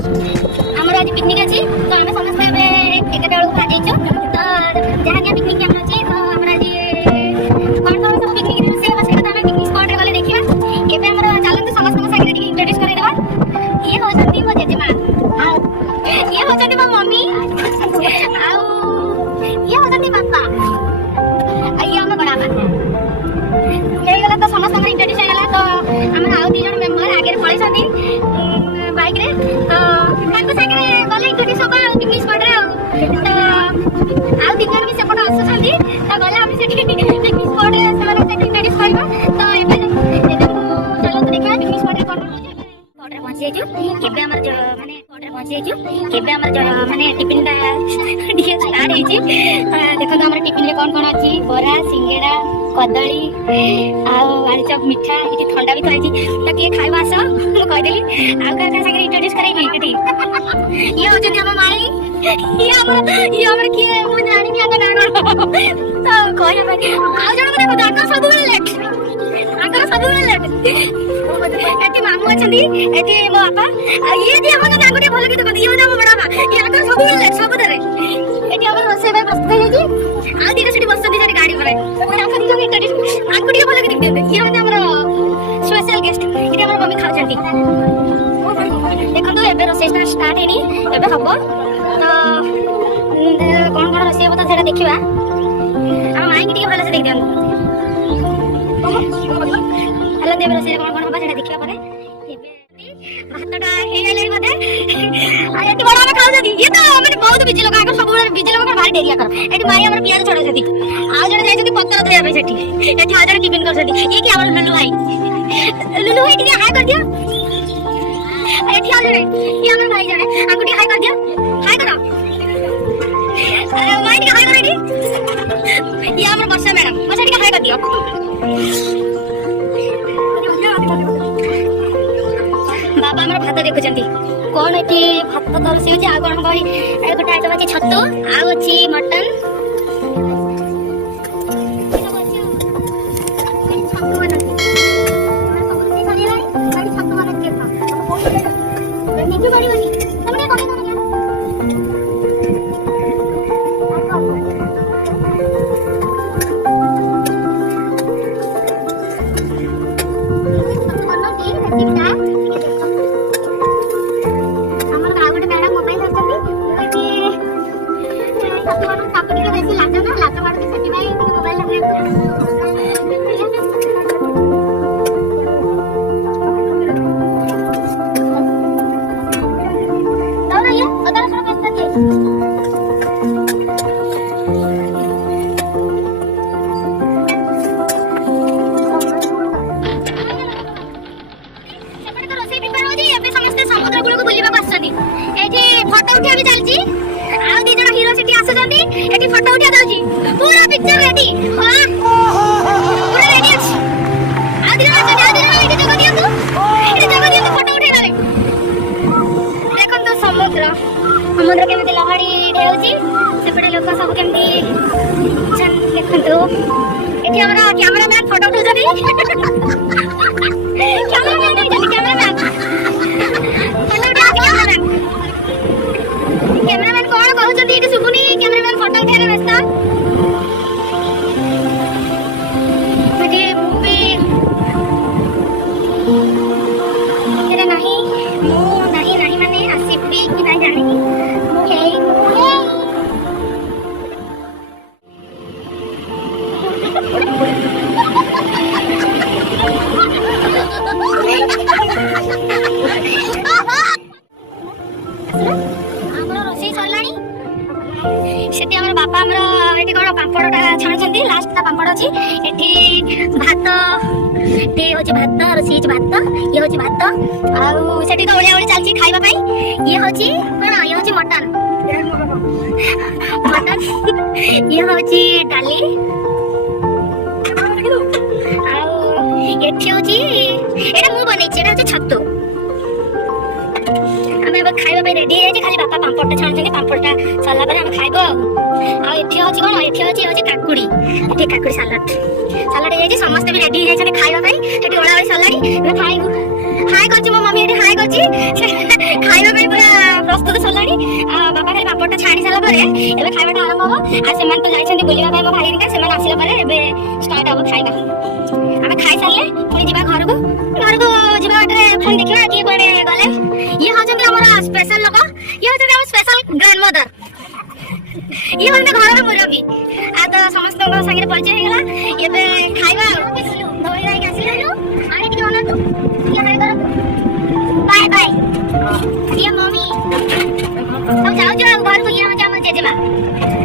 आमर आज पिकनिक अच्छी तो आम समस्त 11 बेलू बाहर तो जहाँ पिकनिक आम अच्छी तो आम आज कौन कौन सब पिकनिक रोषे बस पिकनिक स्पॉट गले देखा एवं आम चलते समस्त सागर इंट्रोड्यूस करदेवा ये होती मो जेजेमा ये होती मो मम्मी ये होती बापा ये आम बड़ा तो समस्त इंट्रोड्यूस होगा तो आम आउ 2 जन मेम्बर आगे पलैंती बाइक रे तो सागे गले इंट्रोड्यूस होगा पिकनिक स्पॉट रे तो आउ 2 जन भी सेपट आसुछंती तो गले हम से पिकनिक स्पॉट रे सेमाने से इंट्रोड्यूस करबा तो एबे चलो तो देखा पिकनिक स्पॉट रे कोन स्पॉट रे पहुंची जेजु केबे हमर माने स्पॉट रे पहुंची जेजु केबे हमर माने टिफिन टा डिके स्टार्ट हेची देखो हमर टिफिन रे कोन अछि बोरा सिंगेड़ा कदली आलुचप मिठा ये ठंडा भी थी तो किए खाइबा आस मुझे कहीदेली आउ क्या सागर इंट्रोड्यूस कराइबी ये होती आम माई ये किए मुझे जानी तो कहना आउ जन देखो आगर सब लेट एटी मामू अच्छा एटी मो बापा ये दी हम भल गीत कहते ये हम बड़ा ये आगर सब लेट सब एटी हम रोषे प्रस्तुत हो आ दीटा से बस गाड़ी पर आंकु भल गीत दिखते ये हमें स्पेशल गेस्ट ये मम्मी खाऊँ देखो एवं रोषे स्टार्ट है हम तो कौन कौन रोषे हम तो देखा आम माई की भल से देख दिखाँ हेलो देव रोषे कौन कौन हम देखा भातटा बड़ा खाऊ ये तो मैंने बहुत बिजी लोग सब बिजी लोग भारी डेरिया कर एटी माई हम पियाज छोड़ आउ जन जाइए पतर धोया से आउ जन टिफिन कर ये कि लुलु भाई टी हाई कर दिया एटी आउ जन ये हम भाई जन आंकु टी हाई कर दिया हाई करो माई टी हाई कर ये हम वर्षा मैडम वर्षा टी हाई कर दियो बाबा हमारा भात देखुंत कौन ये भात तो रोषे होती कौन गोटे आइटम अच्छी छतु आउ अच्छी मटन फोटो उठा दउची पूरा पिक्चर रेडी हां पूरा रेडी अछि आदिरा एटी जगह दियो तो फोटो उठे लाले देखन तो समुद्र केमते लहड़ी ढेउची सेपटे लोक सब केमती चन देखन तो एटी हमरा कैमरामैन फोटो उठाउछनी कैमरामैन फोटो कैमरामैन कौन कहउछंती एटी सुबुनी कैमरामैन फोटो उठाने व्यस्त मुझे मूवी तेरे नहीं माने आसिबी कि नहीं जानी बापा ये कौन पापड़ा छाणुंट लास्ट पापड़ अच्छी ये भात टे हूँ भात रोषे भात ये हूँ भात आठी तो ओडिया चलती खावाई ये हूँ कौन ये हूँ मटन ये हूँ डाली आठ हूँ बन छतु खाइबा रेडी है खाली बापा पापड़ छाणुंट पापड़ा सरला खाइब कौन ये काकुड़ी सालाड है समस्त भी रेडी है खाइबा ओला सरला खाई हाई कर मम्मी ये हाई कर ଖାଇବା ପାଇଁ ପୁରା ପ୍ରସ୍ତୁତ ସରିଲାଣି। ବାପା ଖାଲି ପାପଡ଼ଟା ଛାଣି ସାରିଲା ପରେ ଏବେ ଖାଇବାଟା ଆରମ୍ଭ ହବ। ଆଉ ସେମାନେ ତ ଯାଇଛନ୍ତି ବୁଲିବା ପାଇଁ ମୋ ଭାଇ ହେରିକା, ସେମାନେ ଆସିଲା ପରେ ଏବେ ଷ୍ଟାର୍ଟ ହବ ଖାଇବା। ଆମେ ଖାଇସାରିଲେ ପୁଣି ଯିବା ଘରକୁ ଯିବା ବାଟରେ ପୁଣି ଦେଖିବା କିଏ କୁଆଡେ ଗଲେ। ଇଏ ହଉଛନ୍ତି ଆମର ସ୍ପେଶାଲ ଲୋକ, ଇଏ ହଉଛନ୍ତି ଆମ ସ୍ପେଶାଲ ଗ୍ରାଣ୍ଡ ମଦର, ଇଏ ହଉଛନ୍ତି ଘରର ମୁରବୀ। ଆଉ ତ ସମସ୍ତଙ୍କ ସାଙ୍ଗରେ ପରିଚୟ ହେଇଗଲା, ଏବେ ଖାଇବା ଆଉ। ଧୋଇ ଧାଇକି ଆସିଲେ ଆଣି ଟିକେ ଅନାନ୍ତୁ, ଟିକେ ହାଇ କରନ୍ତୁ, ବାଏ ବାଏ ଇଏ ମମି। ସବୁ ଯାଉଛୁ ଆଉ ଘରକୁ। ଇଏ ହଉଛି ଆମ ଜେଜେମା,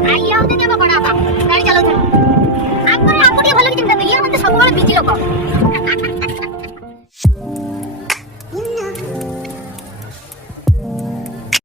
ଆଉ ଇଏ ହଉଛନ୍ତି ଆମ ବଡ ବାପା, ଗାଡି ଚଲାଉଛନ୍ତି। ଆମର ଆମକୁ ଟିକେ ଭଲ କି ଚିନ୍ତା, ଇଏ ହଉଛି ସବୁବେଳେ ବିଜି ଲୋକ।